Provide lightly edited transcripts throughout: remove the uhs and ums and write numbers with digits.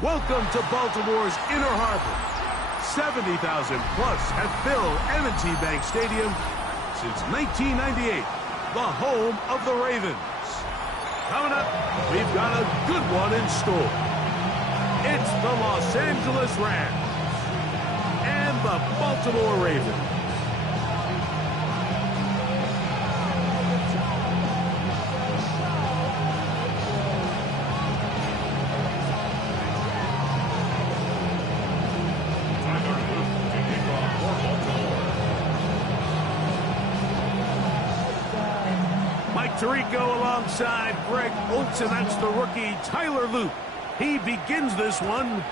Welcome to Baltimore's Inner Harbor. 70,000 plus have filled M&T Bank Stadium since 1998, the home of the Ravens. Coming up, we've got a good one in store. It's the Los Angeles Rams and the Baltimore Ravens. Tirico alongside Greg Olsen. That's the rookie Tyler Luke. He begins this one.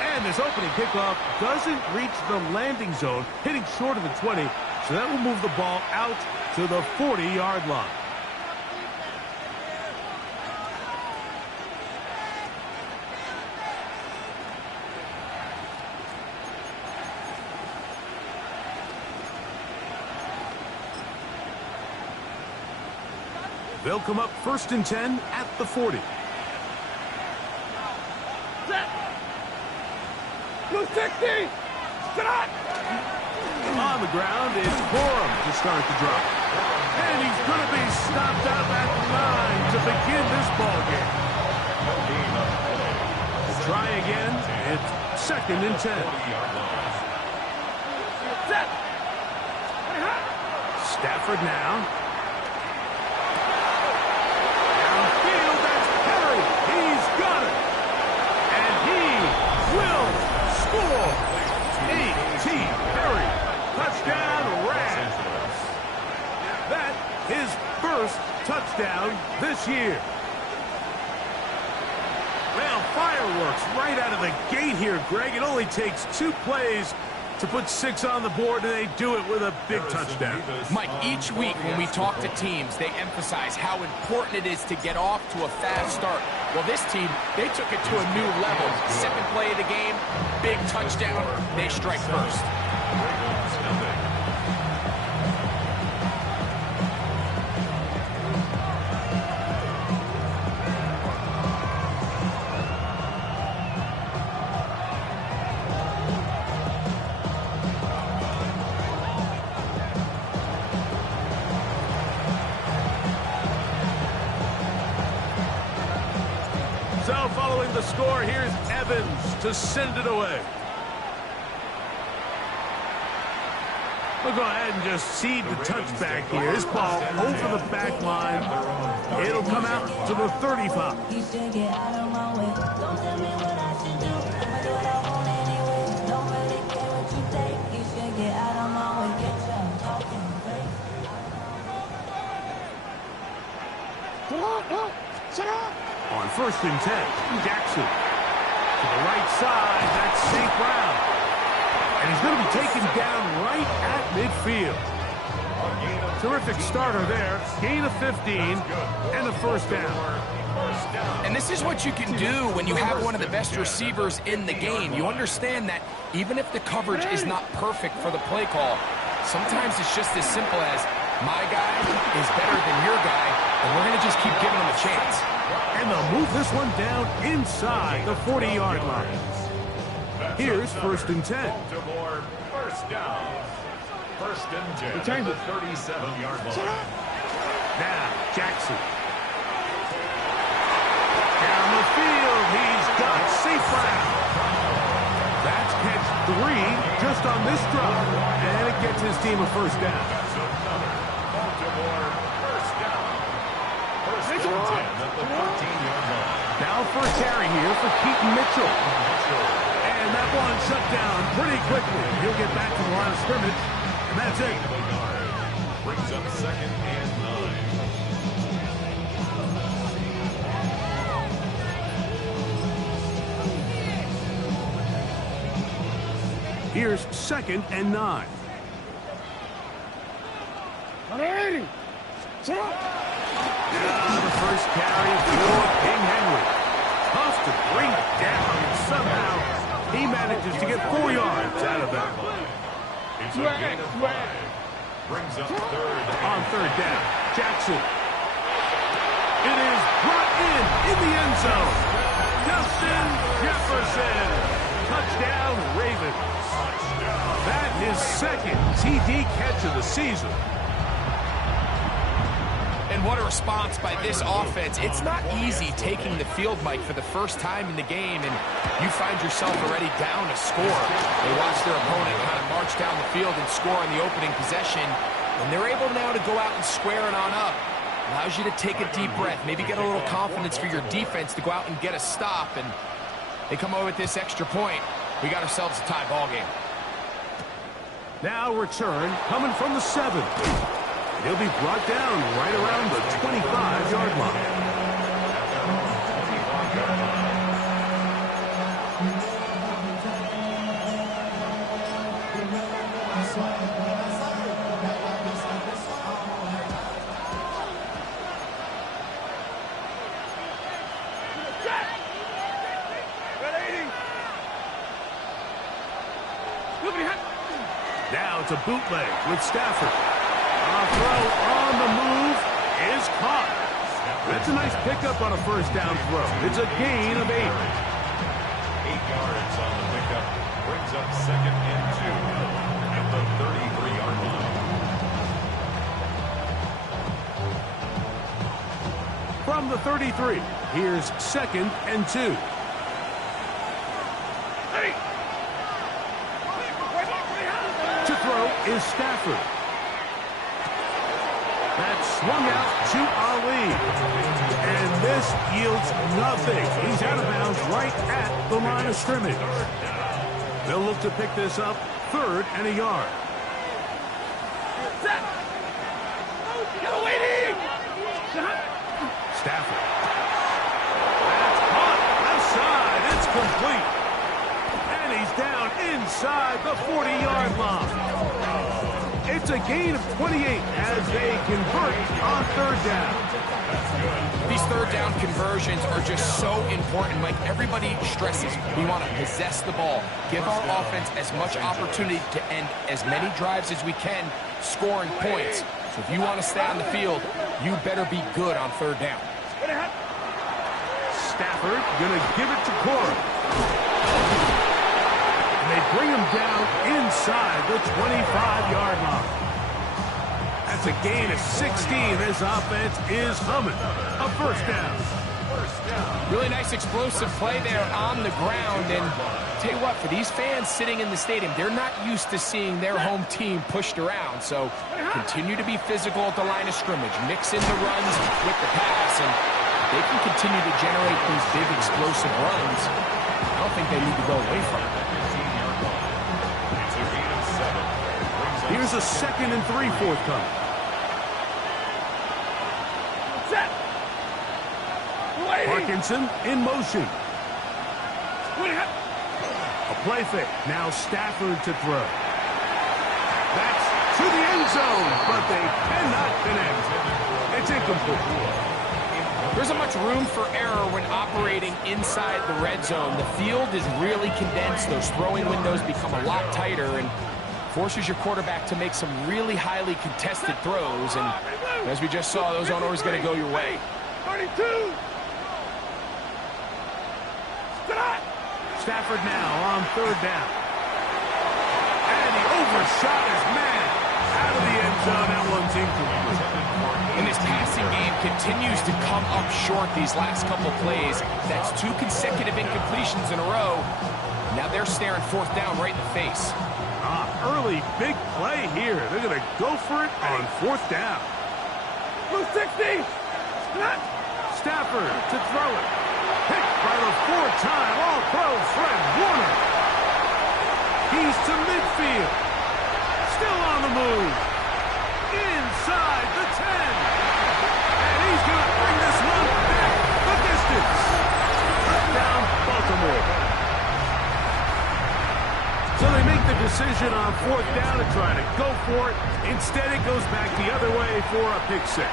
And this opening kickoff doesn't reach the landing zone, hitting short of the 20. So that will move the ball out to the 40-yard line. They'll come up 1st and 10 at the 40. Blue 60! Stop! On the ground is Borum to start the drive. And he's going to be stopped out at the line to begin this ball game. Try again. It's 2nd and 10. Stafford now. Touchdown this year. Well, fireworks right out of the gate here, Greg. It only takes 2 plays to put 6 on the board, and they do it with a big touchdown. Mike, each week when we talk to teams, they emphasize how important it is to get off to a fast start. Well, this team, they took it to a new level. 2nd play of the game, big touchdown. They strike first. So following the score, here's Evans to send it away. We'll go ahead and just cede the touchback here. This ball over the back line. It'll come out to the 35. On 1st and 10, Jackson to the right side. That's St. Brown. And he's going to be taken down right at midfield. Terrific starter there. Gain of 15 and a 1st down. And this is what you can do when you have one of the best receivers in the game. You understand that even if the coverage is not perfect for the play call, sometimes it's just as simple as my guy is better than your guy, and we're going to just keep giving him a chance. And they'll move this one down inside the 40-yard line. Here's 1st and 10. First down. 1st and 10 at the 37-yard line. Now, Jackson. Down the field, he's got St. Brown. That's catch 3 just on this drive. And it gets his team a 1st down. Baltimore, 1st down. 1st and 10 at the 14-yard line. Now first carry here for Keaton Mitchell. And that one shut down pretty quickly. He'll get back to the line of scrimmage, and that's it. Brings up 2nd and 9. Here's 2nd and 9. The first carry for King Henry. Tough to bring down, and somehow he manages to get 4 yards out of that. It's a gain of 5. Brings up 3rd. On 3rd down, Jackson. It is brought in the end zone. Justin Jefferson. Touchdown, Ravens. That is second TD catch of the season. And what a response by this offense. It's not easy taking the field, Mike, for the first time in the game, and you find yourself already down a score. They watch their opponent kind of march down the field and score on the opening possession, and they're able now to go out and square it on up. Allows you to take a deep breath, maybe get a little confidence for your defense to go out and get a stop, and they come over with this extra point. We got ourselves a tie ball game. Now return coming from the 7. He'll be brought down right around the 25-yard line. Now it's a bootleg with Stafford. A throw on the move is caught. That's a nice pickup on a first down throw. It's a gain of 8. 8 yards on the pickup. Brings up 2nd and 2 at the 33-yard line. From the 33, here's 2nd and 2. To throw is Stafford. That's swung out to Ali. And this yields nothing. He's out of bounds right at the line of scrimmage. They'll look to pick this up 3rd and a yard. Stafford. That's caught. Left side. It's complete. And he's down inside the 40-yard line. It's a gain of 28 as they convert on 3rd down. These 3rd down conversions are just so important. Like everybody stresses, we want to possess the ball, give our offense as much opportunity to end as many drives as we can, scoring points. So if you want to stay on the field, you better be good on 3rd down. Stafford gonna give it to Cora. They bring him down inside the 25-yard line. That's a gain of 16. This offense is humming. A first down. Really nice explosive play there on the ground. And tell you what, for these fans sitting in the stadium, they're not used to seeing their home team pushed around. So continue to be physical at the line of scrimmage. Mix in the runs with the pass. And they can continue to generate these big explosive runs. I don't think they need to go away from it. Here's a 2nd and 3 forthcoming. Parkinson in motion. A play fake. Now Stafford to throw. That's to the end zone, but they cannot connect. It's incomplete. There isn't much room for error when operating inside the red zone. The field is really condensed. Those throwing windows become a lot tighter and forces your quarterback to make some really highly contested throws. And as we just saw, those aren't always going to go your way. 32. Stafford now on 3rd down. And he overshot his man. Out of the end zone, that one's incomplete. And this passing game continues to come up short these last couple plays. That's 2 consecutive incompletions in a row. Now they're staring 4th down right in the face. Early big play here. They're going to go for it on 4th down. 60. Stafford to throw it. Picked by the 4-time All-Pro Fred Warner. He's to midfield. Still on the move. Inside the 10. And he's going to bring this one back the distance. Touchdown, Baltimore. So they make the decision on 4th down to try to go for it. Instead, it goes back the other way for a pick 6.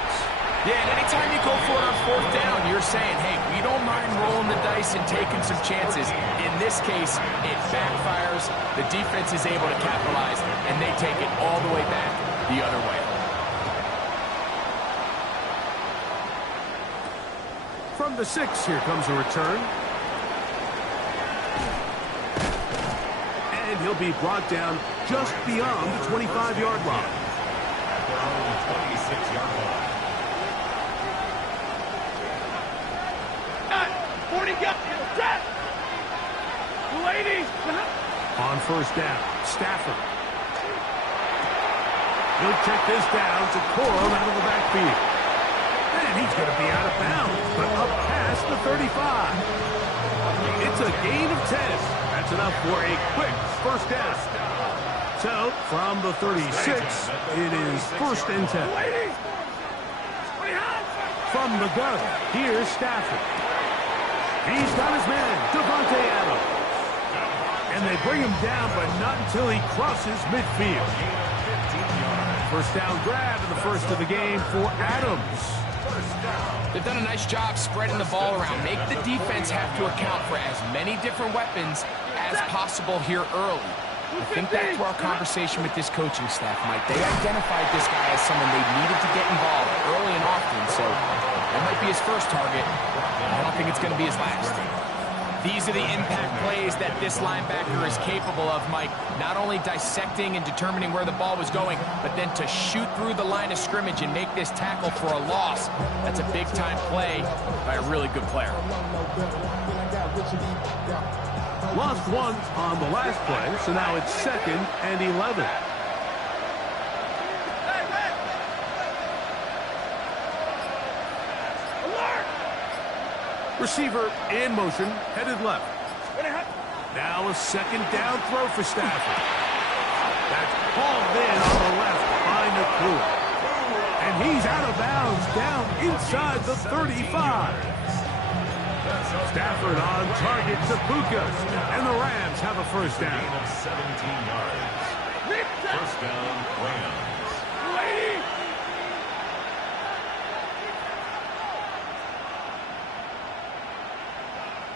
Yeah, and anytime you go for it on 4th down, you're saying, hey, we don't mind rolling the dice and taking some chances. In this case, it backfires. The defense is able to capitalize, and they take it all the way back the other way. From the 6, here comes a return. and he'll be brought down just beyond the 25-yard line. At their own 26-yard line. 40 got set. 280s. On first down, Stafford. He'll check this down to Corum out of the backfield. And he's going to be out of bounds, but up past the 35. It's a gain of 10. That's enough for a quick first down. So, from the 36, it is first and 10. From the gun, here's Stafford. He's got his man, Devontae Adams. And they bring him down, but not until he crosses midfield. First down grab and the first of the game for Adams. They've done a nice job spreading the ball around. Make the defense have to account for as many different weapons as possible here early. I think back to our conversation with this coaching staff, Mike. They identified this guy as someone they needed to get involved early and often, so that might be his first target. I don't think it's going to be his last. These are the impact plays that this linebacker is capable of, Mike. Not only dissecting and determining where the ball was going, but then to shoot through the line of scrimmage and make this tackle for a loss. That's a big-time play by a really good player. Lost one on the last play, so now it's second and 11. Receiver in motion, headed left. Now a second down throw for Stafford. That's hauled in on the left by Nakua. And he's out of bounds down inside the 35. Stafford on target to Pukas. And the Rams have a first down. Gain of 17 yards. First down, Rams.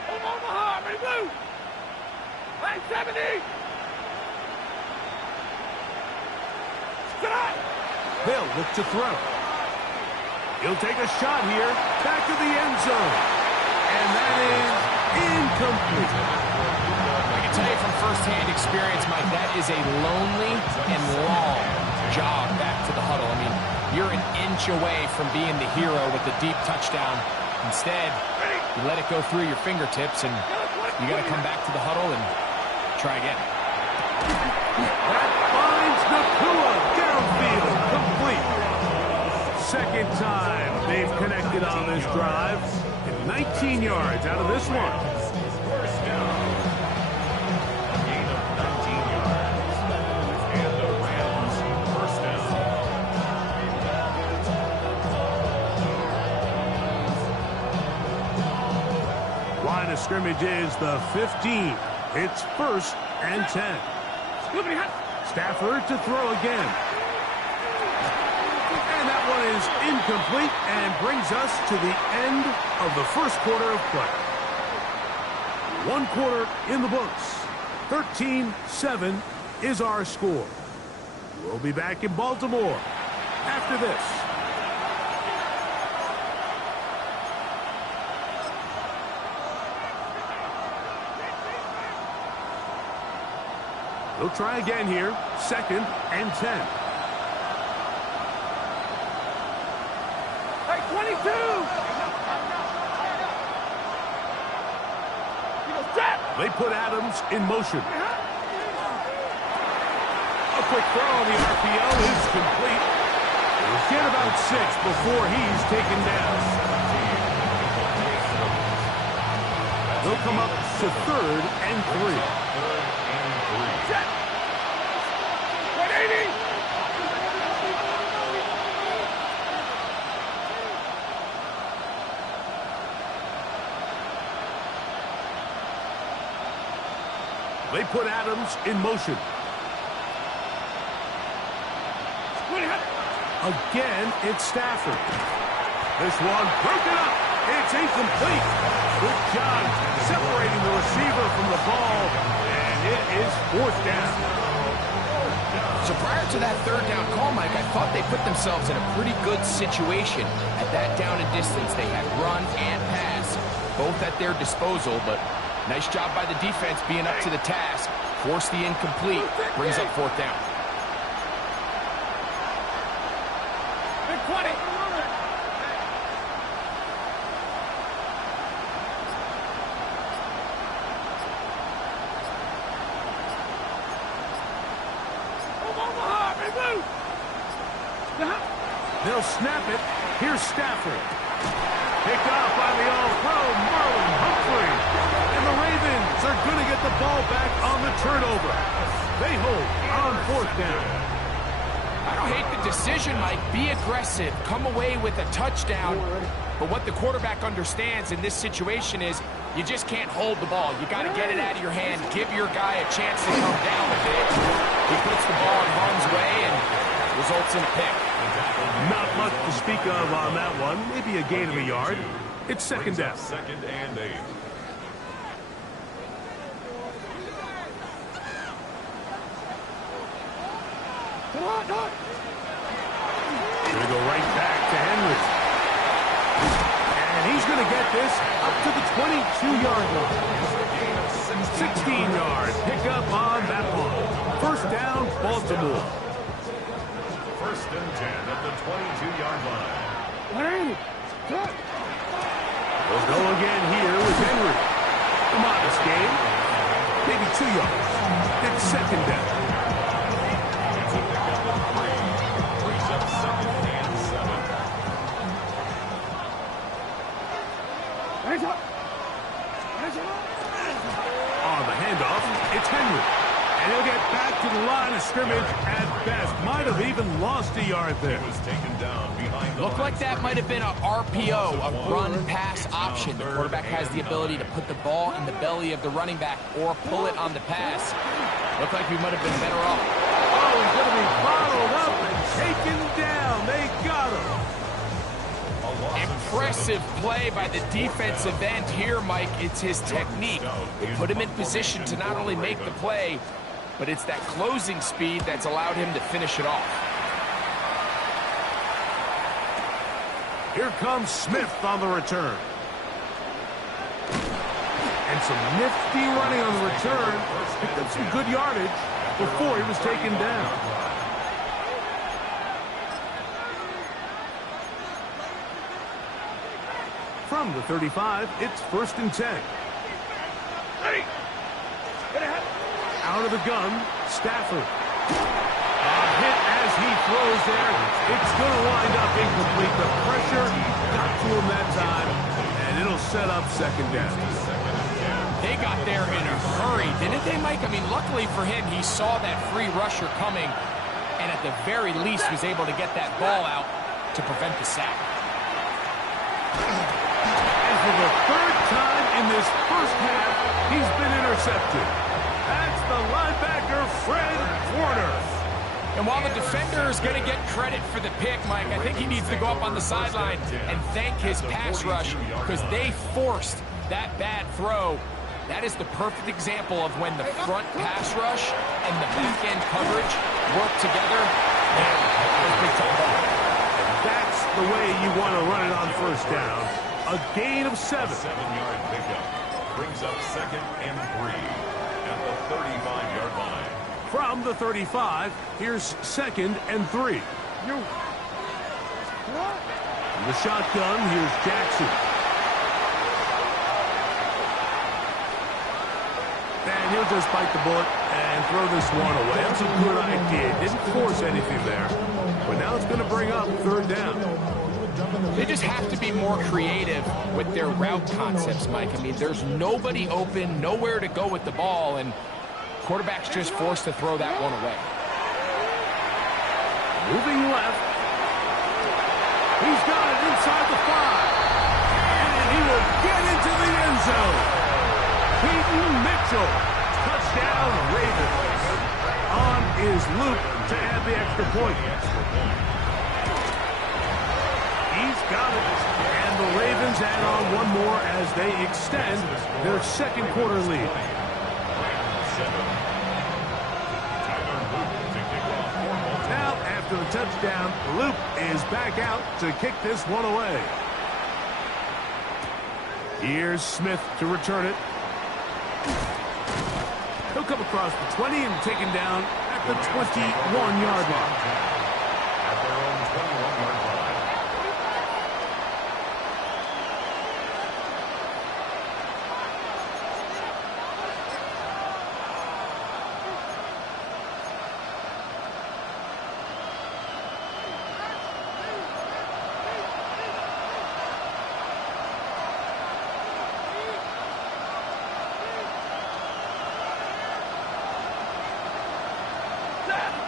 Omaha, ready blue. Line 70. They'll look to throw. He'll take a shot here. Back of the end zone. And that is incomplete. I can tell you from firsthand experience, Mike, that is a lonely and long jog back to the huddle. I mean, you're an inch away from being the hero with the deep touchdown. Instead, you let it go through your fingertips, and you got to come back to the huddle and try again. That finds Nakua downfield, complete. Second time they've connected on this drive. 19 yards out of this one. First down. A gain of 19 yards. And the Rams first down. Line of scrimmage is the 15. It's first and 10. Stafford to throw again. And that one is incomplete and brings us to the end of the first quarter of play. 1 quarter in the books. 13-7 is our score. We'll be back in Baltimore after this. They'll try again here. Second and 10. Hey, 22. They put Adams in motion. A quick throw on the RPO is complete. He'll get about 6 before he's taken down. They'll come up to third and 3. Set. 180. They put Adams in motion. Again, it's Stafford. This one broken up. It's incomplete. Good job separating the receiver from the ball, and it is fourth down. So prior to that third down call, Mike, I thought they put themselves in a pretty good situation at that down and distance. They had run and pass, both at their disposal, but nice job by the defense being up to the task, Force the incomplete. Brings up fourth down. Big 20. They'll snap it. Here's Stafford. Picked off by the all-pro Marlon Humphrey. And the Ravens are going to get the ball back on the turnover. They hold on fourth down. I don't hate the decision, Mike. Be aggressive. Come away with a touchdown. But what the quarterback understands in this situation is you just can't hold the ball. You got to get it out of your hand. Give your guy a chance to come down a bit. He puts the ball in harm's way and results in a pick. Not much to speak of on that one. Maybe a gain of a yard. It's second down. Second and 8. Gonna go right back to Henry. And he's going to get this up to the 22-yard line. 16-yard pickup on that one. First down, Baltimore. First and 10 at the 22-yard line. We'll go again here with Henry. A modest gain. Maybe 2 yards. It's second down. It's a pickup of 3. Brings up second and 7. On the handoff, it's Henry. And he'll get back to the line of scrimmage at best. Might have even lost a yard there. He was taken down behind the Looked like that might have been a RPO, a run-pass option. The quarterback has the ability to put the ball in the belly of the running back or pull it on the pass. Looked like we might have been better off. Oh, he's going to be bottled up and taken down. They got him. Impressive play by the defensive end here, Mike. It's his technique. It put him in position to not only make the play, but it's that closing speed that's allowed him to finish it off. Here comes Smith on the return. And some nifty running on the return. Picked up some good yardage before he was taken down. From the 35, it's first and 10. Out of the gun, Stafford. A hit as he throws there. It's going to wind up incomplete. The pressure got to him that time, and it'll set up second down. They got there in a hurry, didn't they, Mike? I mean, luckily for him, he saw that free rusher coming, and at the very least was able to get that ball out to prevent the sack. And for the third time in this first half, he's been intercepted. That's the linebacker, Fred Warner. And while the defender is going to get credit for the pick, Mike, I think he needs to go up on the sideline and thank his pass rush because they forced that bad throw. That is the perfect example of when the front pass rush and the back end coverage work together. Man, that was big time ball. That's the way you want to run it on first down. A gain of 7. 7-yard pickup. Brings up second and 3 at the 35-yard line. From the 35, here's second and 3. From the shotgun, here's Jackson. And he'll just bite the bullet and throw this one away. That's a good idea. Didn't force anything there. But now it's going to bring up third down. They just have to be more creative with their route concepts, Mike. I mean, there's nobody open, nowhere to go with the ball, and quarterback's just forced to throw that one away. Moving left. He's got it inside the 5. And he will get into the end zone. Peyton Mitchell. Touchdown, Ravens. On is Luke to add the extra point. He's got it. And the Ravens add on one more as they extend their second quarter lead. Now, after the touchdown, Luke is back out to kick this one away. Here's Smith to return it. He'll come across the 20 and taken down at the 21-yard line. At their own 21-yard line.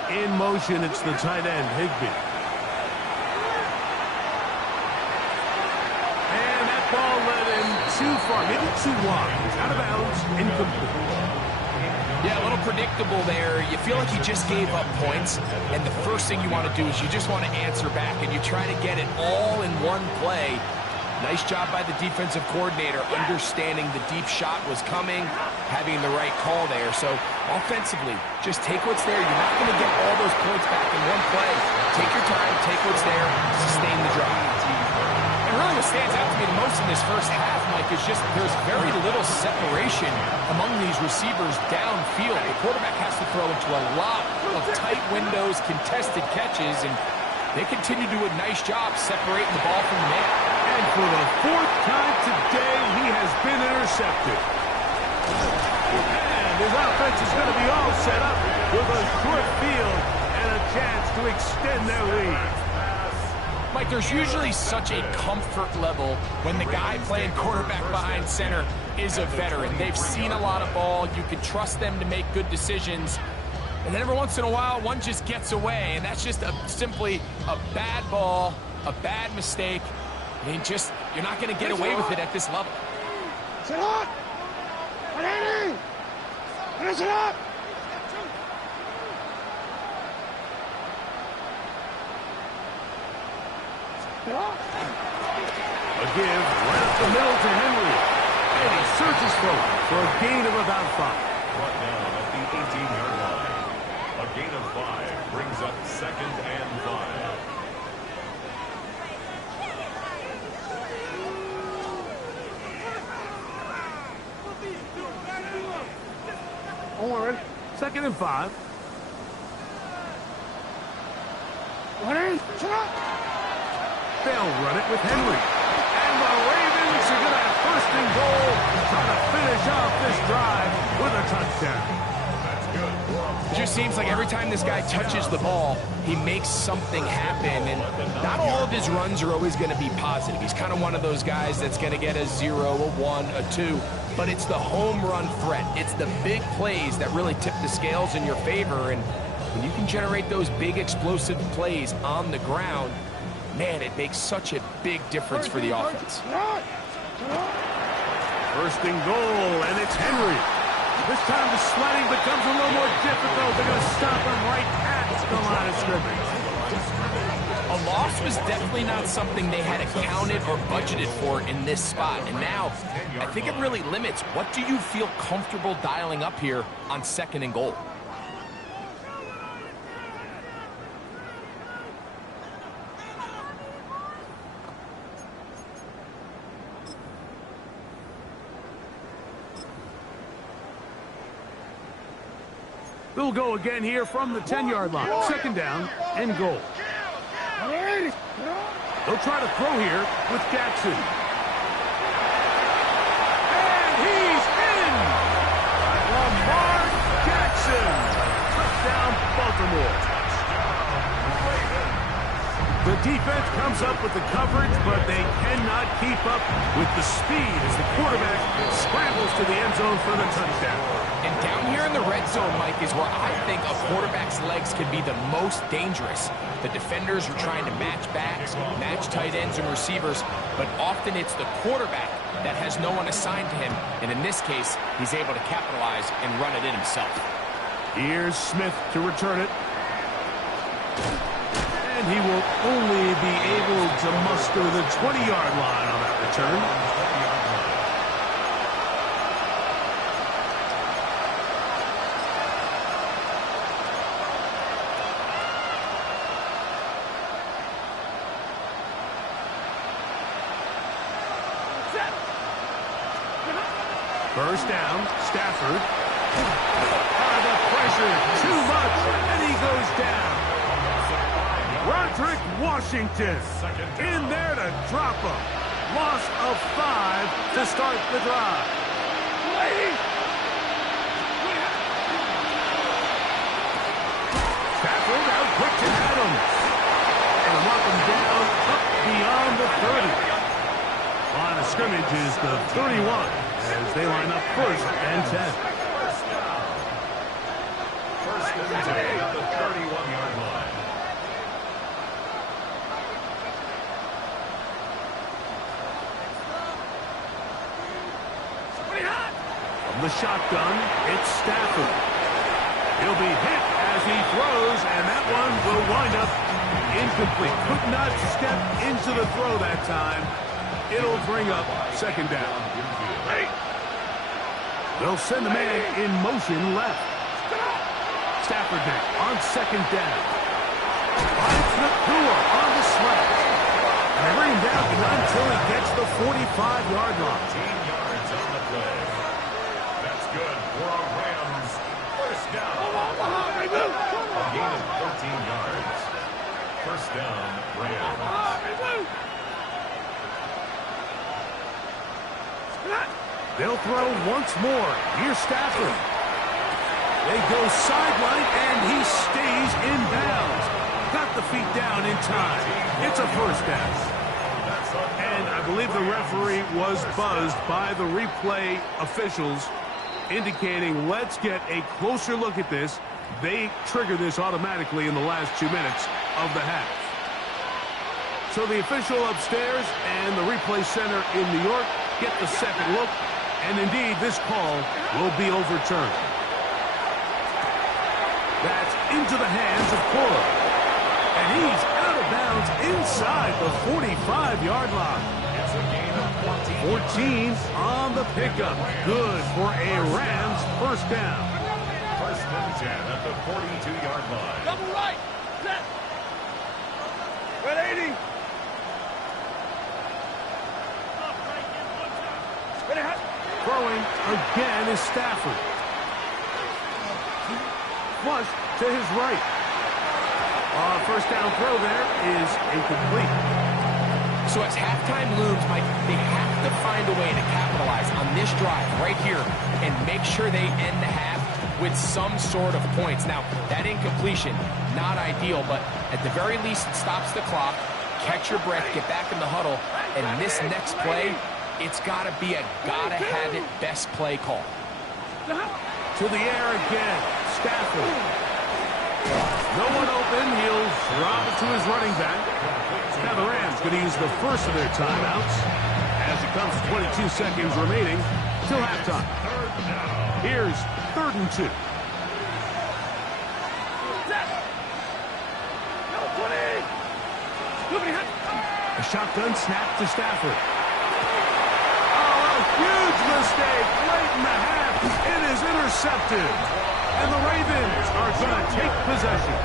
In motion, it's the tight end, Higbee. And that ball led him too far, maybe too wide. Out of bounds, incomplete. Yeah, a little predictable there. You feel like you just gave up points, and the first thing you want to do is you just want to answer back, and you try to get it all in one play. Nice job by the defensive coordinator, understanding the deep shot was coming, having the right call there. So offensively, just take what's there. You're not going to get all those points back in one play. Take your time, take what's there, sustain the drive. And really what stands out to me the most in this first half, Mike, is just there's very little separation among these receivers downfield. The quarterback has to throw into a lot of tight windows, contested catches, and they continue to do a nice job separating the ball from the man. And for the fourth time today, he has been intercepted. And his offense is going to be all set up with a short field and a chance to extend their lead. Mike, there's usually such a comfort level when the guy playing quarterback behind center is a veteran. They've seen a lot of ball. You can trust them to make good decisions. And then every once in a while, one just gets away, and that's just simply a bad ball, a bad mistake. And you're not going to get away with it at this level. Sit up! Finish it up! A give right up the middle to Henry. And he searches for a gain of about 5. Brought down at the 18-yard line. A gain of 5 brings up 2nd and 5. Don't worry. 2nd and 5. Ready? Sit up! They'll run it with Henry. And the Ravens are going to have 1st and goal, trying to finish off this drive with a touchdown. It just seems like every time this guy touches the ball, he makes something happen. And not all of his runs are always going to be positive. He's kind of one of those guys that's going to get a 0, a 1, a 2. But it's the home run threat. It's the big plays that really tip the scales in your favor. And when you can generate those big explosive plays on the ground, man, it makes such a big difference for the offense. 1st and goal, and it's Henry. This time the sledding becomes a little more difficult. They're going to stop him right at the line of scrimmage. A loss was definitely not something they had accounted or budgeted for in this spot. And now, I think it really limits what do you feel comfortable dialing up here on 2nd and goal. They'll go again here from the 10-yard line. 2nd down and goal. They'll try to throw here with Jackson. And he's in! Lamar Jackson. Touchdown, Baltimore. The defense comes up with the coverage, but they cannot keep up with the speed as the quarterback scrambles to the end zone for the touchdown. And down here in the red zone, Mike, is where I think a quarterback's legs could be the most dangerous. The defenders are trying to match backs, match tight ends and receivers, but often it's the quarterback that has no one assigned to him. And in this case, he's able to capitalize and run it in himself. Here's Smith to return it. And he will only be able to muster the 20-yard line on that return. First down, Stafford. The pressure, too much, and he goes down. Roderick Washington in there to drop him. Loss of 5 to start the drive. Stafford out quick to Adams. And mark him down up beyond the 30. Line of scrimmage is the 31 as they line up first and 10. First and 10 at the 31-yard line. From the shotgun, it's Stafford. He'll be hit as he throws, and that one will wind up incomplete. Could not step into the throw that time. It'll bring up second down. They'll send a man in motion left. Stafford now on second down. Finds Nakua on the slant. And they bring him down until he gets the 45-yard line. 15 yards on the play. That's good for our Rams. First down. A gain of 13 yards. First down, Rams. They'll throw once more. Here's Stafford. They go sideline, and he stays in bounds. Got the feet down in time. It's a first down. And I believe the referee was buzzed by the replay officials, indicating let's get a closer look at this. They trigger this automatically in the last 2 minutes of the half. So the official upstairs and the replay center in New York get the second look, and indeed this call will be overturned. That's into the hands of Cora. And he's out of bounds inside the 45-yard line. It's a gain of 14 on the pickup. Good for a Rams first down. First and 10 at the 42-yard line. Double right. Set. Red 80. Throwing again is Stafford. Flush to his right. First down throw there is incomplete. So as halftime looms, Mike, they have to find a way to capitalize on this drive right here and make sure they end the half with some sort of points. Now, that incompletion, not ideal, but at the very least, it stops the clock. Catch your breath, get back in the huddle, and this next play, it's got to be a gotta-have-it best play call. To the air again. Stafford. No one open. He'll drop it to his running back. Now the Rams going to use the first of their timeouts as it comes 22 seconds remaining till halftime. Here's 3rd and 2. A shotgun snap to Stafford. Huge mistake late in the half. It is intercepted. And the Ravens are going to take possession.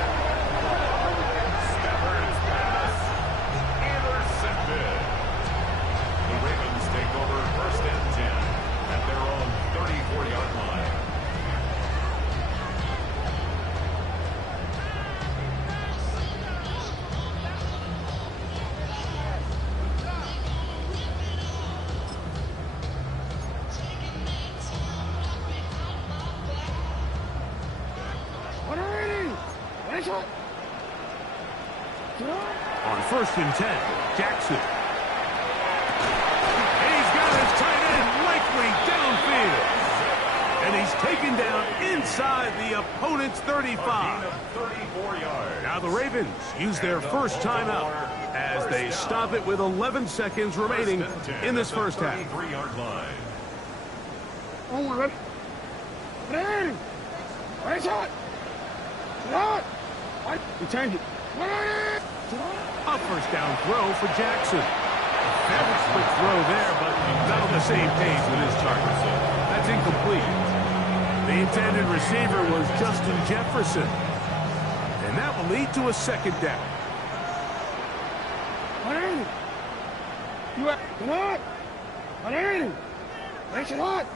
Stafford's pass intercepted. The Ravens take over first and 10 at their own 34-yard line. On 1st and 10, Jackson. And he's got his tight end likely downfield. And he's taken down inside the opponent's 35. 34 yards. Now the Ravens use their first timeout as they stop it with 11 seconds remaining in this first half. 33-yard line. Oh my God. Ready. Race out. Out. We change it. A first down throw for Jackson. Very quick throw there, but not on the same page with his target. That's incomplete. The intended receiver was Justin Jefferson. And that will lead to a second down. You are not. Race it out.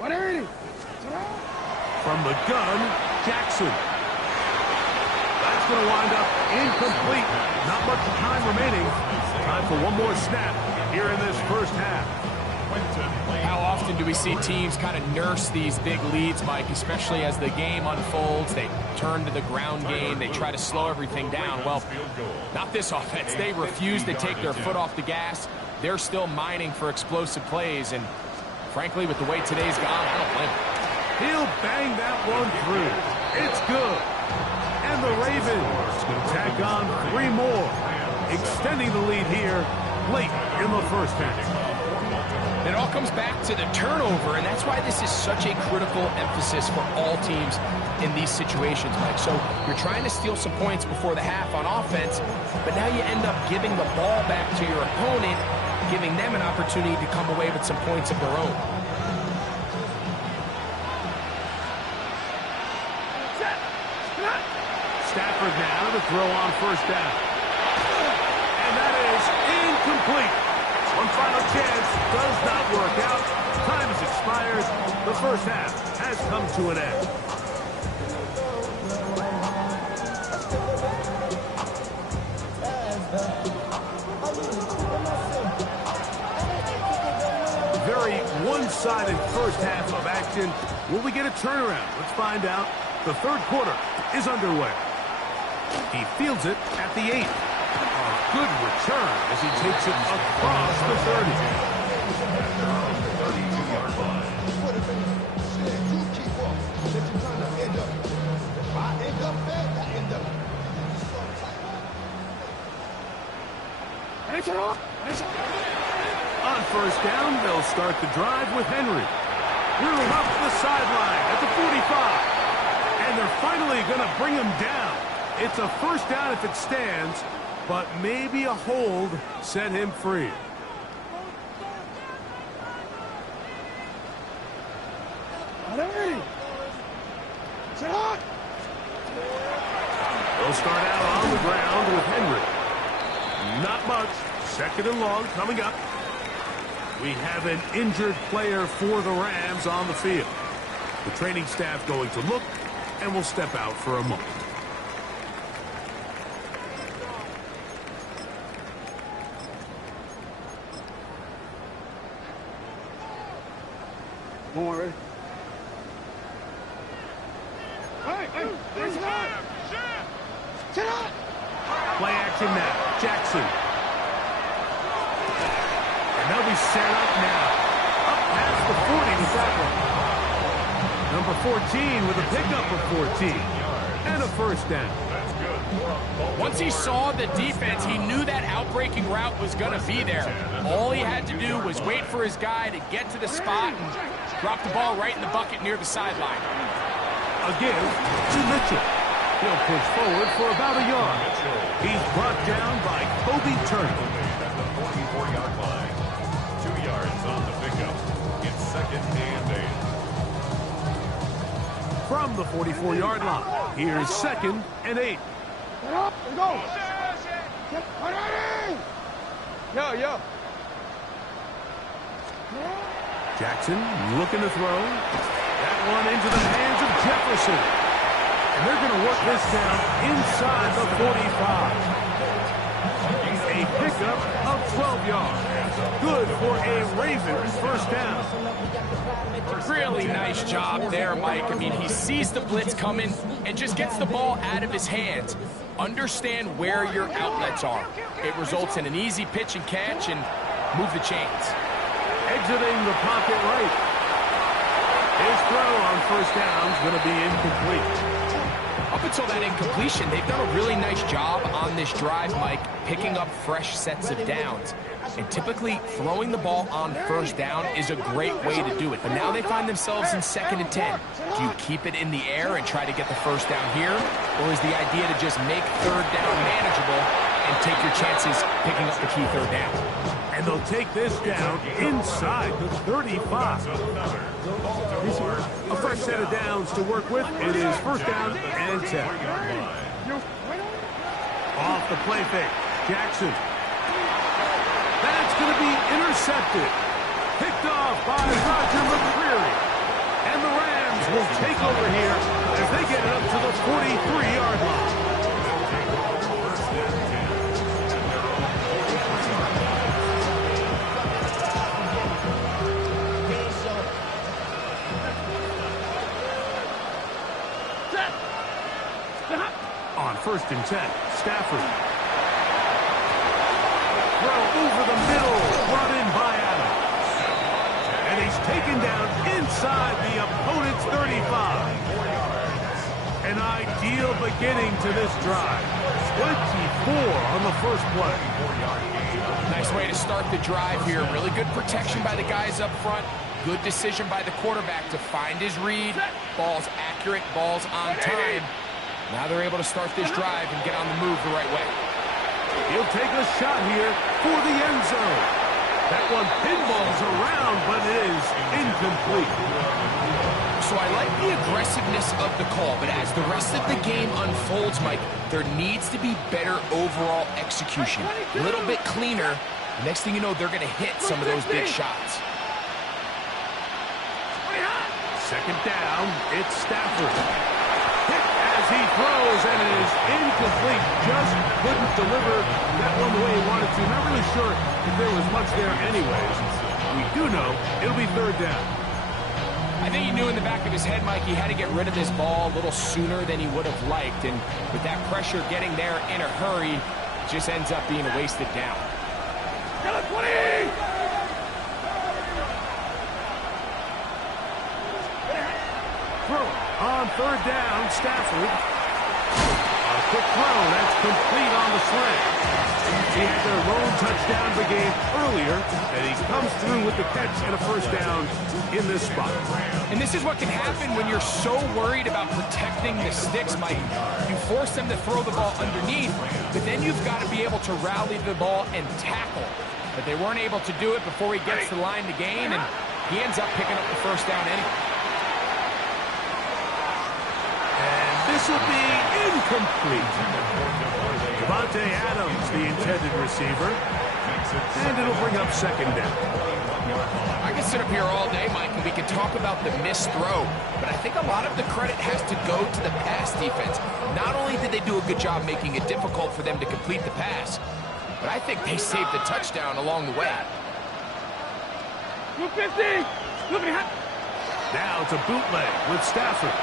From the gun, Jackson. That's going to wind up incomplete. Not much time remaining. Time for one more snap here in this first half. How often do we see teams kind of nurse these big leads, Mike, especially as the game unfolds? They turn to the ground game. They try to slow everything down. Well, not this offense. They refuse to take their foot off the gas. They're still mining for explosive plays, and frankly, with the way today's gone, I don't blame him. He'll bang that one through. It's good. And the Ravens can tack on 3 more, extending the lead here late in the first half. It all comes back to the turnover, and that's why this is such a critical emphasis for all teams in these situations, Mike. So you're trying to steal some points before the half on offense, but now you end up giving the ball back to your opponent, giving them an opportunity to come away with some points of their own. Stafford now to throw on first down. And that is incomplete. One final chance does not work out. Time has expired. The first half has come to an end. Very one-sided first half of action. Will we get a turnaround? Let's find out. The third quarter is underway. He fields it at the 8. A good return as he takes it across the 30. On first down, they'll start the drive with Henry. Whirled up the sideline at the 45. And they're finally going to bring him down. It's a first down if it stands, but maybe a hold set him free. They'll start out on the ground with Henry. Not much. Second and long coming up. We have an injured player for the Rams on the field. The training staff going to look and will step out for a moment. More. Play action now. Jackson. And they'll be set up now. Up past the 40 with that one. Number 14 with a pickup of 14. And a first down. Once he saw the defense, he knew that outbreaking route was going to be there. All he had to do was wait for his guy to get to the spot and drop the ball right in the bucket near the sideline. Again to Mitchell. He'll push forward for about a yard. He's brought down by Kobe Turner. At the 44-yard line. 2 yards on the pickup. It's second and 8. From the 44-yard line, here's second and 8. Go. Yo. Jackson looking to throw. That one into the hands of Jefferson. And they're going to work this down inside the 45. A pickup of 12 yards. Good for a Ravens first down. Really nice job there, Mike. I mean, he sees the blitz coming and just gets the ball out of his hands. Understand where your outlets are. It results in an easy pitch and catch and move the chains. Exiting the pocket right. His throw on first down is going to be incomplete. Up until that incompletion, they've done a really nice job on this drive, Mike, picking up fresh sets of downs. And typically, throwing the ball on first down is a great way to do it. But now they find themselves in 2nd and 10. Do you keep it in the air and try to get the first down here? Or is the idea to just make third down manageable and take your chances picking up the key third down? And they'll take this down inside the 35. A fresh set of downs to work with. It is first down and 10. Off the play fake. Jackson. That's going to be intercepted. Picked off by Roger McCreary. And the Rams will take over here as they get it up to the 43-yard line. First and 10. On first and 10, Stafford. Throw over the middle, brought in by Adams. And he's taken down inside the opponent's 35. An ideal beginning to this drive. 24 on the first play. Nice way to start the drive here. Really good protection by the guys up front. Good decision by the quarterback to find his read. Ball's accurate, ball's on time. Now they're able to start this drive and get on the move the right way. He'll take a shot here for the end zone. That one pinballs around, but it is incomplete. So I like the aggressiveness of the call, but as the rest of the game unfolds, Mike, there needs to be better overall execution. A little bit cleaner. Next thing you know, they're going to hit some of those big shots. Second down, it's Stafford. Hit as he throws, and it is incomplete. Just couldn't deliver that one the way he wanted to. Not really sure if there was much there anyways. We do know it'll be third down. I think he knew in the back of his head, Mike, he had to get rid of this ball a little sooner than he would have liked. And with that pressure getting there in a hurry, it just ends up being a wasted down. Get a 20! On third down, Stafford. A quick throw, that's complete on the slant. He had their lone touchdown of the game earlier, and he comes through with the catch and a first down in this spot. And this is what can happen when you're so worried about protecting the sticks, Mike. You force them to throw the ball underneath, but then you've got to be able to rally the ball and tackle. But they weren't able to do it before he gets to the line to gain, and he ends up picking up the first down anyway. This will be incomplete. Devontae Adams, the intended receiver. And it'll bring up second down. I can sit up here all day, Mike, and we can talk about the missed throw, but I think a lot of the credit has to go to the pass defense. Not only did they do a good job making it difficult for them to complete the pass, but I think they saved the touchdown along the way. 250! Now it's a bootleg with Stafford.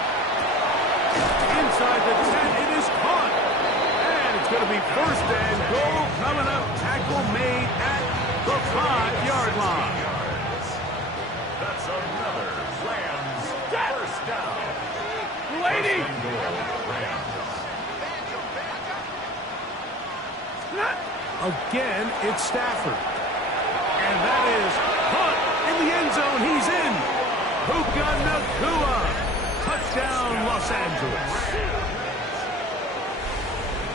Inside the 10, it is caught. And it's going to be first and goal coming up. Tackle made at the 5-yard line. That's another Rams first down. 280! Again, it's Stafford. And that is caught in the end zone. He's in. Puka Nacua. Touchdown, Los Angeles.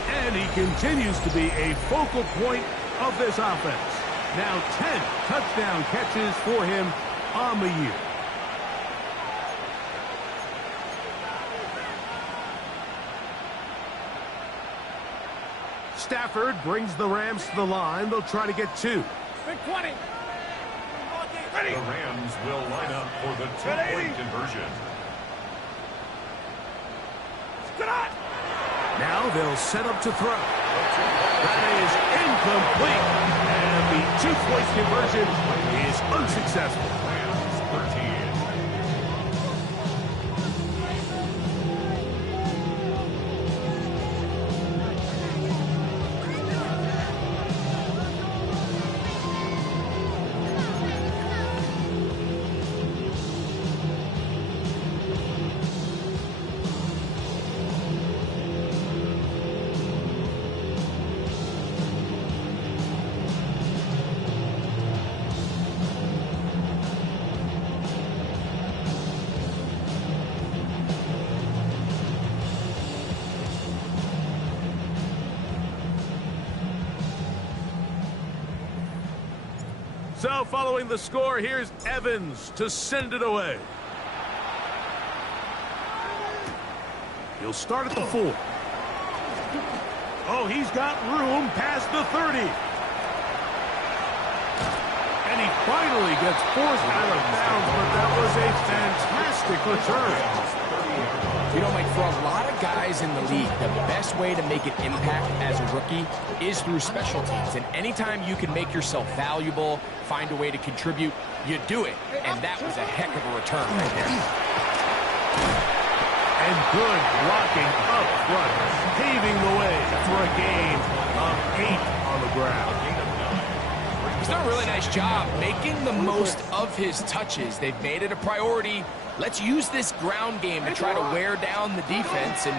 And he continues to be a focal point of this offense. Now 10 touchdown catches for him on the year. Stafford brings the Rams to the line. They'll try to get two. Big 20! Ready! The Rams will line up for the two-point conversion. Now they'll set up to throw. That is incomplete. And the two-point conversion is unsuccessful. Rams 13. So following the score, here's Evans to send it away. He'll start at the 4. Oh, he's got room past the 30. And he finally gets forced out of bounds, but that was a fantastic return. You know, Mike, for a lot of guys in the league, the best way to make an impact as a rookie is through special teams. And anytime you can make yourself valuable, find a way to contribute, you do it. And that was a heck of a return right there. And good blocking up front, paving the way for a gain of 8 on the ground. He's done a really nice job making the most of his touches. They've made it a priority. Let's use this ground game to try to wear down the defense. And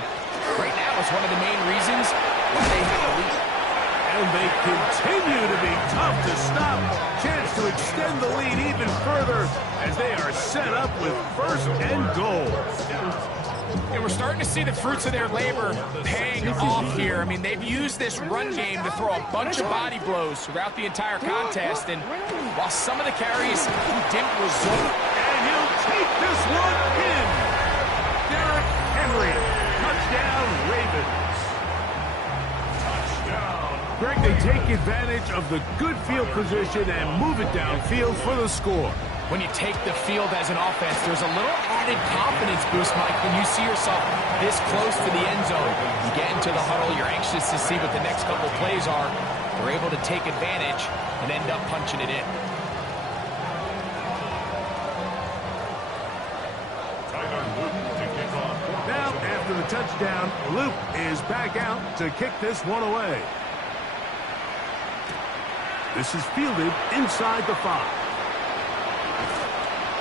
right now, it's one of the main reasons why they have the lead. And they continue to be tough to stop. Chance to extend the lead even further as they are set up with 1st and goal. And we're starting to see the fruits of their labor paying off here. I mean, they've used this run game to throw a bunch of body blows throughout the entire contest. And while some of the carries didn't result, and he'll take this one in. Derrick Henry, touchdown Ravens. Touchdown. Greg, they take advantage of the good field position and move it downfield for the score. When you take the field as an offense, there's a little added confidence boost, Mike, when you see yourself this close to the end zone. You get into the huddle, you're anxious to see what the next couple plays are. They're able to take advantage and end up punching it in. Now, after the touchdown, Luke is back out to kick this one away. This is fielded inside the 5.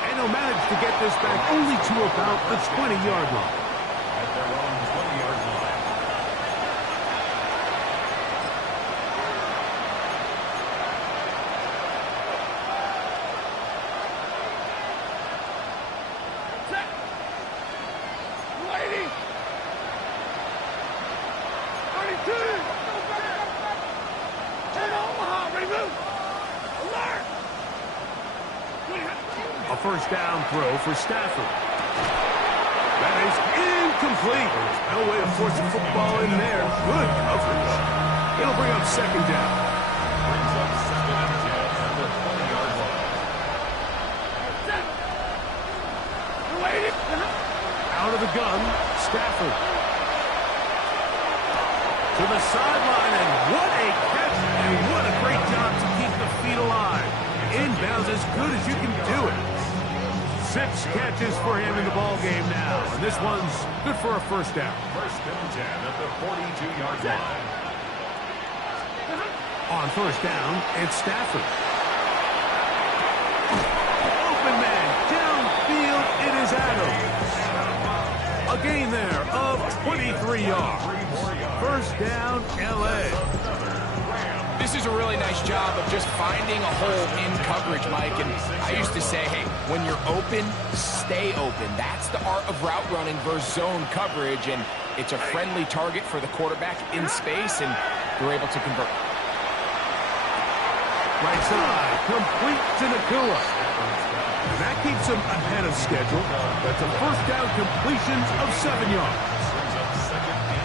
And he'll manage to get this back only to about the 20-yard line. At their own 20-yard line. Set. 280. 32. And Omaha, remove. Alert. A 1st down throw for Stafford. That is incomplete. No way to force the football in there. Good coverage. It'll bring up 2nd down. Brings up 2nd and 10 at the 20-yard line. Set. 280. Out of the gun, Stafford. To the sideline, and what a catch, and what a great job to keep the feet alive. Inbounds as good as you can do it. 6 catches for him in the ball game now, and this one's good for a 1st down. 1st and 10 at the 42-yard line. On 1st down, it's Stafford. Open man, downfield, it is Adams. A gain there of 23 yards. 1st down, L.A. This is a really nice job of just finding a hole in coverage, Mike. And I used to say, hey, when you're open, stay open. That's the art of route running versus zone coverage. And it's a friendly target for the quarterback in space, and they're able to convert. Right side, complete to Nakua. That keeps him ahead of schedule. That's a 1st down completion of 7 yards.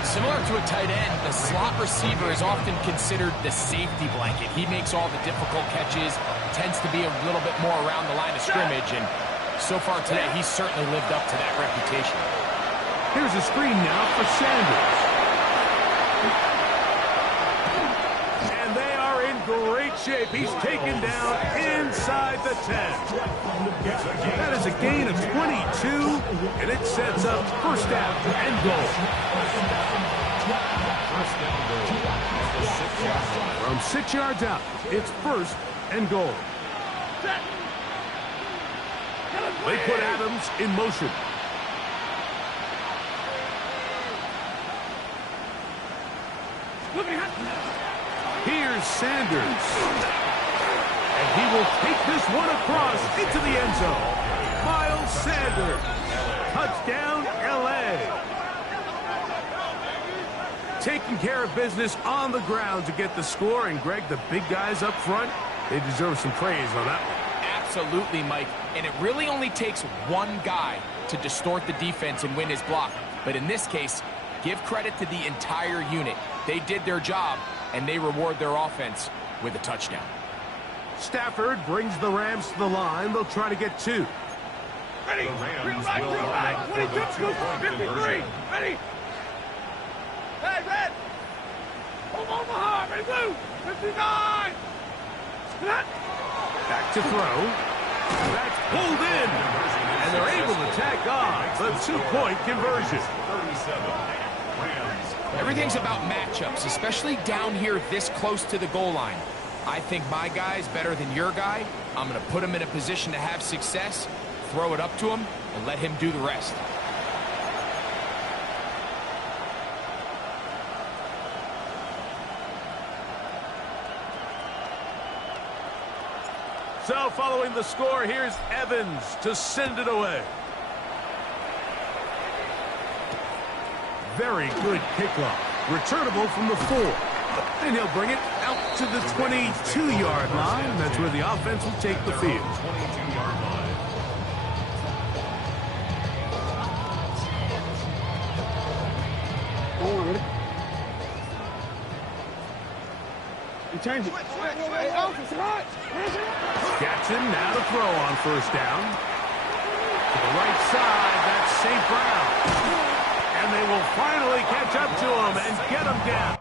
Similar to a tight end, the slot receiver is often considered the safety blanket. He makes all the difficult catches, tends to be a little bit more around the line of scrimmage, and so far today, he's certainly lived up to that reputation. Here's a screen now for Sanders. And they are in great shape. He's taken down inside the 10. That is a gain of 22, and it sets up 1st down and goal. From 6 yards out, it's 1st and goal. They put Adams in motion. Here's Sanders. And he will take this one across into the end zone. Miles Sanders. Touchdown, L.A. Taking care of business on the ground to get the score. And, Greg, the big guys up front, they deserve some praise on that one. Absolutely, Mike. And it really only takes one guy to distort the defense and win his block. But in this case, give credit to the entire unit. They did their job, and they reward their offense with a touchdown. Stafford brings the Rams to the line. They'll try to get 2. Ready. The Rams Real right, will real right. line up for 22, the two-point 53. conversion. Ready. Hey, red. Home Omaha. Ready, blue. 59. Snap. Back to throw. That's pulled in. And they're able to tack on the 2-point conversion. 37. Rams. Everything's about matchups, especially down here this close to the goal line. I think my guy's better than your guy. I'm going to put him in a position to have success, throw it up to him, and let him do the rest. So following the score, here's Evans to send it away. Very good kickoff. Returnable from the 4. And he'll bring it out to the 22-yard line. That's where the offense will take the field. 22-yard line. You change it. Hey, Alpha, right. Jackson now to throw on first down. To the right side, that's St. Brown. And they will finally catch up to him and get him down.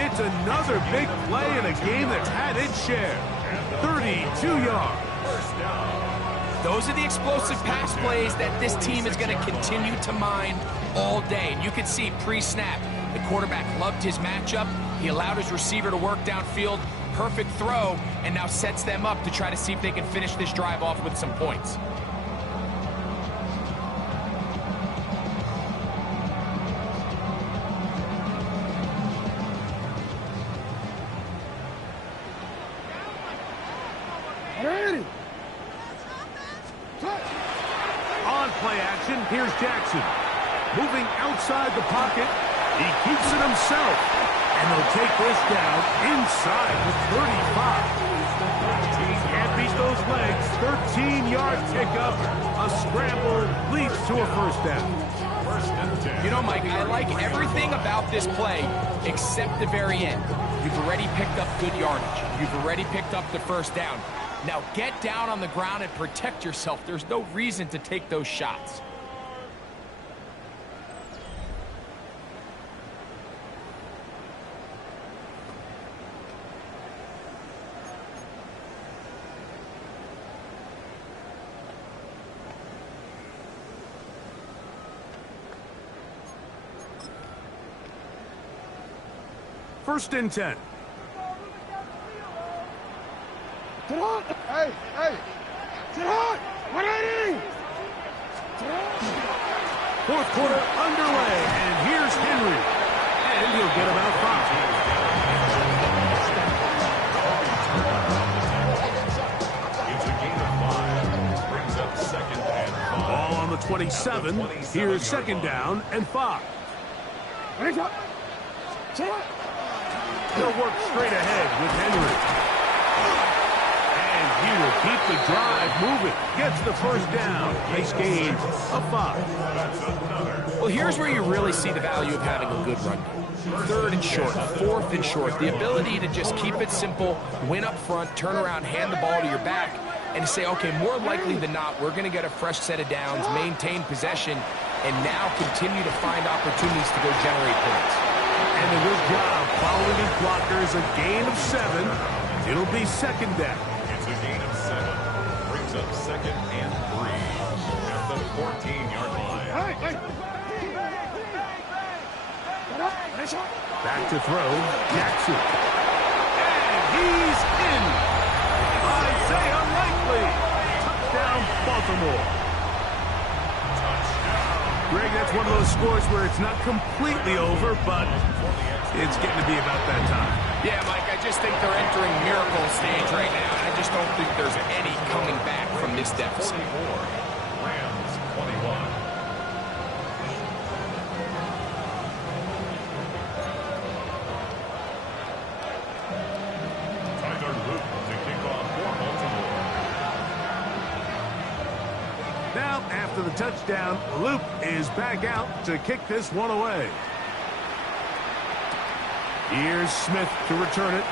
It's another big play in a game that's had its share. 32 yards. First down. Those are the explosive pass plays that this team is going to continue to mine all day. And you can see pre-snap, the quarterback loved his matchup. He allowed his receiver to work downfield. Perfect throw, and now sets them up to try to see if they can finish this drive off with some points. Ready. On play action, here's Jackson. Moving outside the pocket. He keeps it himself. And they'll take this down inside the 35. Can't beat those legs. 13-yard pickup. A scramble leads to a first down. First and 10. You know, Mike, I like everything about this play except the very end. You've already picked up good yardage. You've already picked up the first down. Now get down on the ground and protect yourself. There's no reason to take those shots. First and 10. Sit on. Hey, hey. Sit on. 180. Fourth quarter underway, and here's Henry. And he'll get about 5. It's a gain of 5. Brings up second and 5. Ball on the 27. Here's second down and 5. Hands up. Sit on. They'll work straight ahead with Henry. And he will keep the drive moving. Gets the first down. Nice gain of 5. Well, here's where you really see the value of having a good run game. Third and short, fourth and short. The ability to just keep it simple, win up front, turn around, hand the ball to your back, and to say, okay, more likely than not, we're going to get a fresh set of downs, maintain possession, and now continue to find opportunities to go generate points. And a good job following his blockers. A gain of 7. It'll be second down. It's a gain of 7. up 2nd and 3 at the 14-yard line. Back to throw, Jackson. And he's in. Isaiah Likely. Touchdown, Baltimore. Greg, that's one of those scores where it's not completely over, but it's getting to be about that time. Yeah, Mike, I just think they're entering miracle stage right now, and I just don't think there's any coming back from this deficit. 44, Rams 21. Tyler Luke to kick off for Baltimore. Now, after the touchdown, Luke is back out to kick this one away. Here's Smith to return it.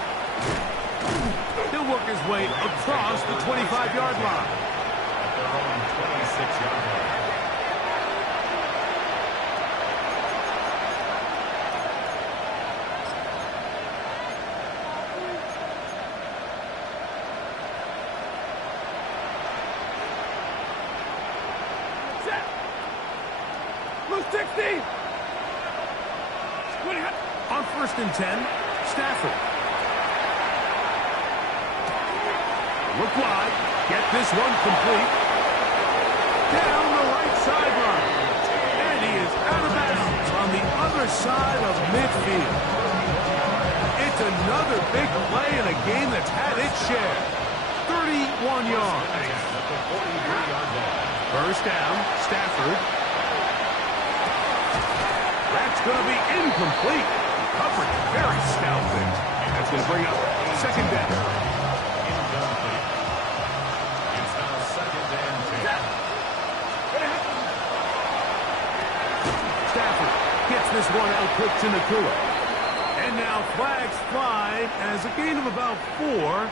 He'll work his way across the 25-yard line. At their own 26-yard line. Blue 60. On 1st and 10, Stafford. Look wide. Get this one complete. Down the right sideline. And he is out of bounds on the other side of midfield. It's another big play in a game that's had its share. 31 yards. At the 43-yard line. First down, Stafford. That's going to be incomplete. Coverage very stout there. That's going to bring up 2nd down. Incomplete. It's now 2nd and 10. Stafford gets this one out quick to Nakua. And now flags fly as a gain of about 4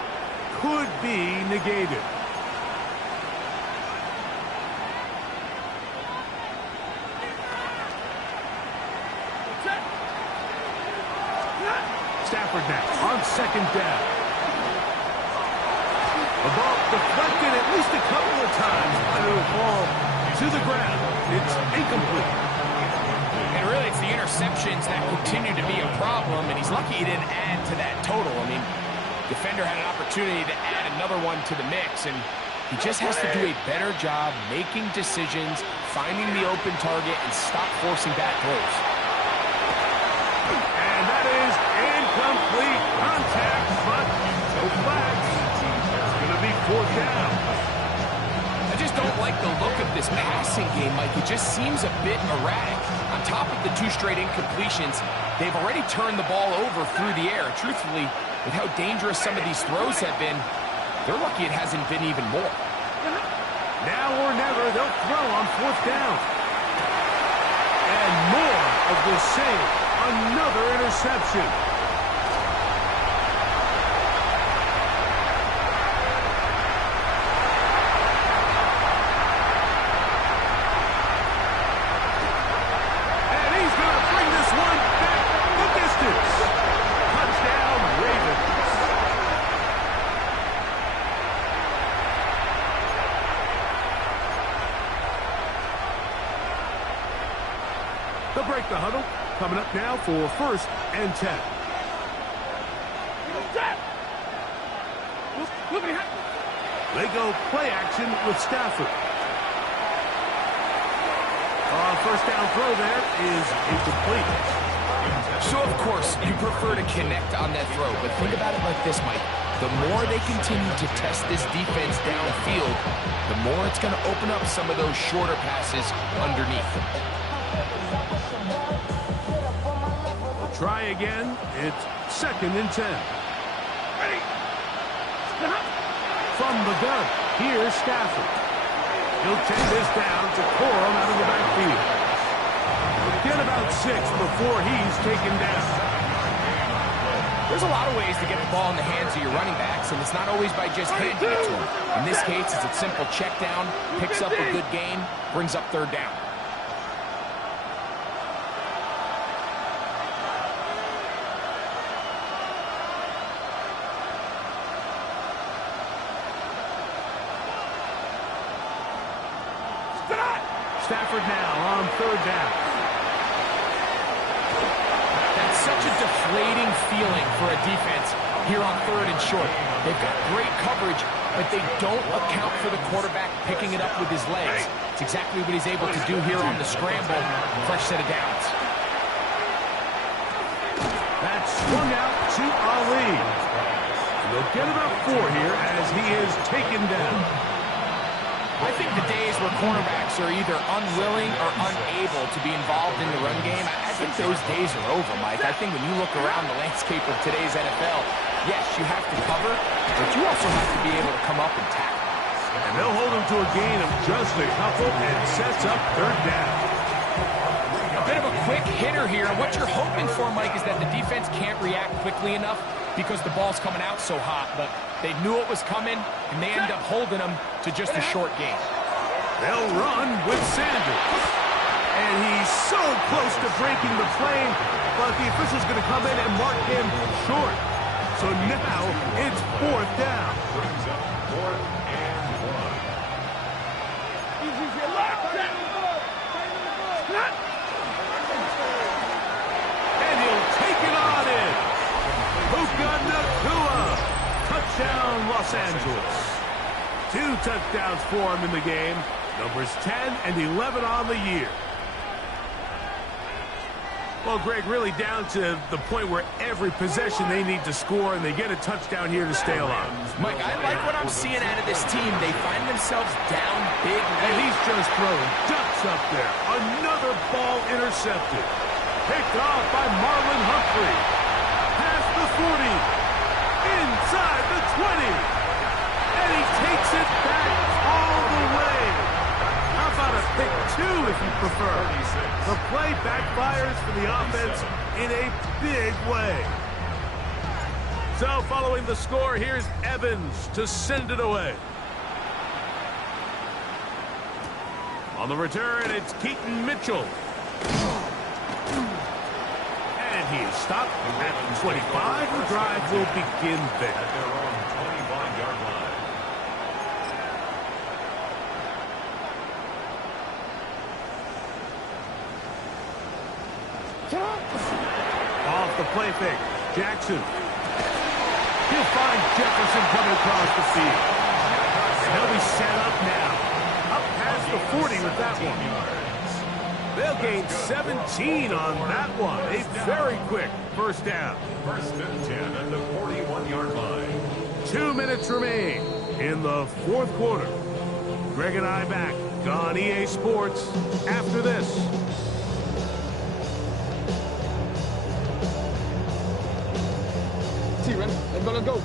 could be negated. Stafford now on 2nd down. The ball deflected at least a couple of times, but it will fall to the ground. It's incomplete. And really, it's the interceptions that continue to be a problem, and he's lucky he didn't add to that total. I mean, defender had an opportunity to add another one to the mix, and he just has to do a better job making decisions, finding the open target, and stop forcing bad throws. And that is incomplete contact, but no flags. It's going to be 4th down. I just don't like the look of this passing game, Mike. It just seems a bit erratic. On top of the 2 straight incompletions, they've already turned the ball over through the air. Truthfully, with how dangerous some of these throws have been, they're lucky it hasn't been even more. Now or never, they'll throw on 4th down. And more of the same. Another interception. And he's going to bring this one back the distance. Touchdown, Ravens. They'll break the huddle. Coming up now for 1st and 10. They go play action with Stafford. First down throw there is incomplete. So, of course, you prefer to connect on that throw, but think about it like this, Mike. The more they continue to test this defense downfield, the more it's going to open up some of those shorter passes underneath. Try again. It's 2nd and 10. Ready. From the gun, here's Stafford. He'll take this down to Corum out of the backfield. He'll get about 6 before he's taken down. There's a lot of ways to get the ball in the hands of your running backs, and it's not always by just handing it to them. In this case, it's a simple check down, picks up a good gain, brings up 3rd down. Stafford now on third down. That's such a deflating feeling for a defense here on third and short. They've got great coverage, but they don't account for the quarterback picking it up with his legs. It's exactly what he's able to do here on the scramble. Fresh set of downs. That's swung out to Ali. They'll get about 4 here as he is taken down. I think the days where cornerbacks are either unwilling or unable to be involved in the run game, I think those days are over, Mike. I think when you look around the landscape of today's NFL, yes, you have to cover, but you also have to be able to come up and tackle. And they'll hold him to a gain of just a couple and sets up third down. A bit of a quick hitter here. What you're hoping for, Mike, is that the defense can't react quickly enough because the ball's coming out so hot, but they knew it was coming, and they end up holding them to just a short gain. They'll run with Sanders. And he's so close to breaking the play, but the official's going to come in and mark him short. So now it's fourth down. Brings up 4th and 1. And he'll take it on in. Puka Nacua. Touchdown, Los Angeles. 2 touchdowns for him in the game. Numbers 10 and 11 on the year. Well, Greg, really down to the point where every possession they need to score, and they get a touchdown here to stay alive. Mike, I like what I'm seeing out of this team. They find themselves down big. And he's just throwing ducks up there. Another ball intercepted. Picked off by Marlon Humphrey. Past the 40. Inside the 20. And he takes it back all the way. How about a pick 2 if you prefer? The play backfires for the offense in a big way. So following the score, here's Evans to send it away. On the return, it's Keaton Mitchell. And he is stopped at the 25. The drive will begin there. At their own 25-yard line. Off the play fake, Jackson. He'll find Jefferson coming across the field. And he'll be set up now. Up past the 40 with that one. They'll gain 17 on that one. A very quick first down. 1st and 10 at the 41-yard line. 2 minutes remain in the fourth quarter. Greg and I back on EA Sports after this. See, Ren. Let's go.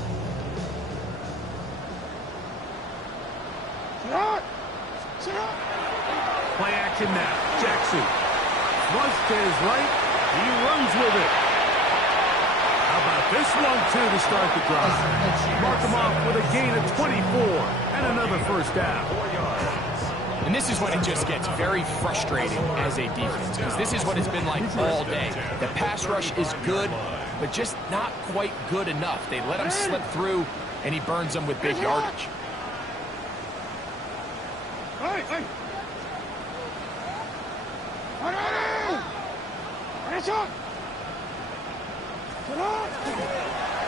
Sit up. Play action now. Jackson. Runs to his right. He runs with it. How about this one, too, to start the drive? Mark him off with a gain of 24 and another first down. 4 yards. And this is when it just gets very frustrating as a defense, because this is what it's been like all day. The pass rush is good, but just not quite good enough. They let him slip through, and he burns them with big yardage. Hey.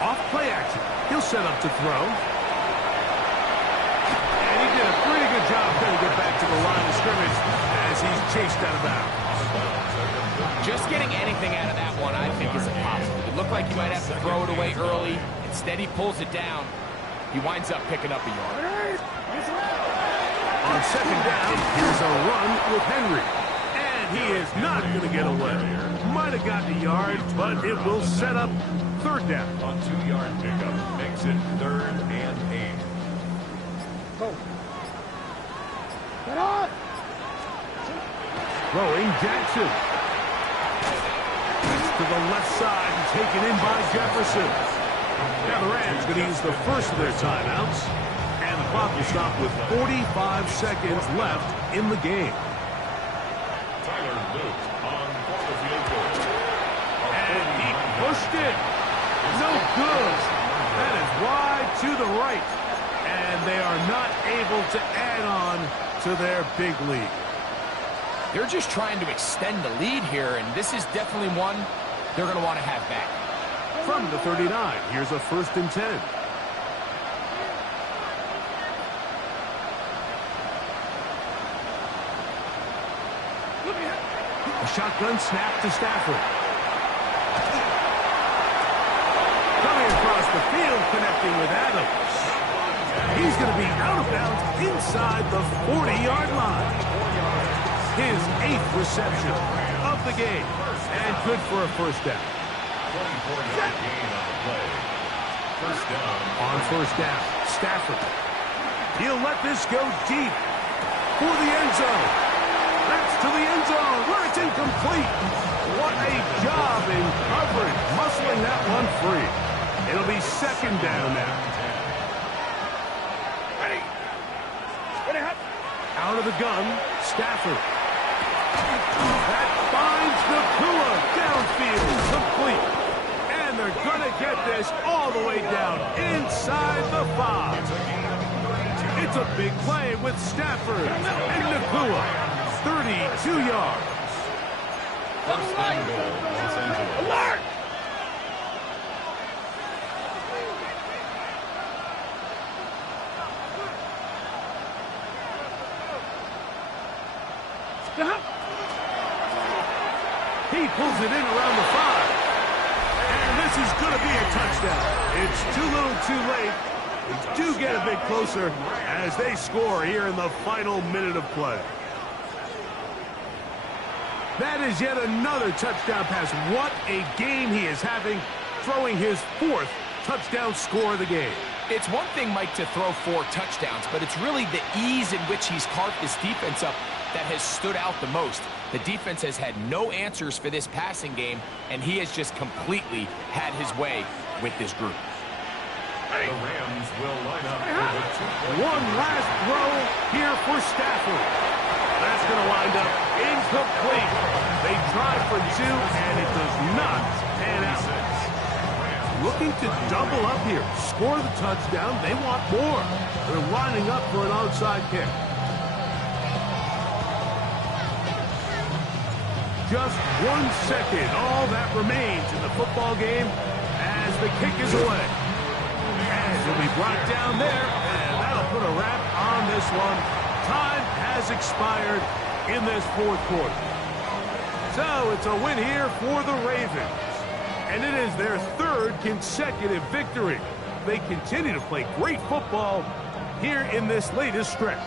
Off play action. He'll set up to throw. And he did a pretty good job trying to get back to the line of scrimmage as he's chased out of bounds. Just getting anything out of that one, I think, is impossible. It looked like he might have to throw it away early. Instead, he pulls it down. He winds up picking up a yard. On second down, here's a run with Henry. And he is not going to get away. Might have gotten a yard, but it will set up third down. On 2-yard pickup. Makes it 3rd and 8. Go. Get on. Throwing Jackson. It's to the left side and taken in by Jefferson. Now the Rams going to use the first of their timeouts. And the clock will stop with 45 seconds left in the game. Tyler Luke on for the field goal. And he pushed it. No good. That is wide to the right. And they are not able to add on to their big lead. They're just trying to extend the lead here, and this is definitely one they're going to want to have back. From the 39, here's a 1st and 10. A shotgun snap to Stafford. Coming across the field, connecting with Adams. He's going to be out of bounds inside the 40-yard line. His 8th reception of the game, and good for a 1st down. 24-yard gain on the play. 1st down. On 1st down, Stafford. He'll let this go deep for the end zone. That's to the end zone where it's incomplete. What a job in coverage, muscling that one free. It'll be 2nd down now. Out of the gun, Stafford. That finds Nakua downfield, complete. And they're going to get this all the way down inside the 5. It's a big play with Stafford and Nakua. 32 yards. 1st and goal, Los Angeles. Alert! He pulls it in around the 5. And this is going to be a touchdown. It's too little too late. They do get a bit closer as they score here in the final minute of play. That is yet another touchdown pass. What a game he is having, throwing his 4th touchdown score of the game. It's one thing, Mike, to throw 4 touchdowns, but it's really the ease in which he's carved this defense up that has stood out the most. The defense has had no answers for this passing game, and he has just completely had his way with this group. The Rams will line up for the 2-point. One last throw here for Stafford. That's going to wind up incomplete. They tried for 2, and it does not pan out. Looking to double up here, score the touchdown. They want more. They're lining up for an onside kick. Just 1 second, all that remains in the football game as the kick is away. And he'll be brought down there, and that'll put a wrap on this one. Time has expired in this 4th quarter. So it's a win here for the Ravens. And it is their 3rd consecutive victory. They continue to play great football here in this latest stretch.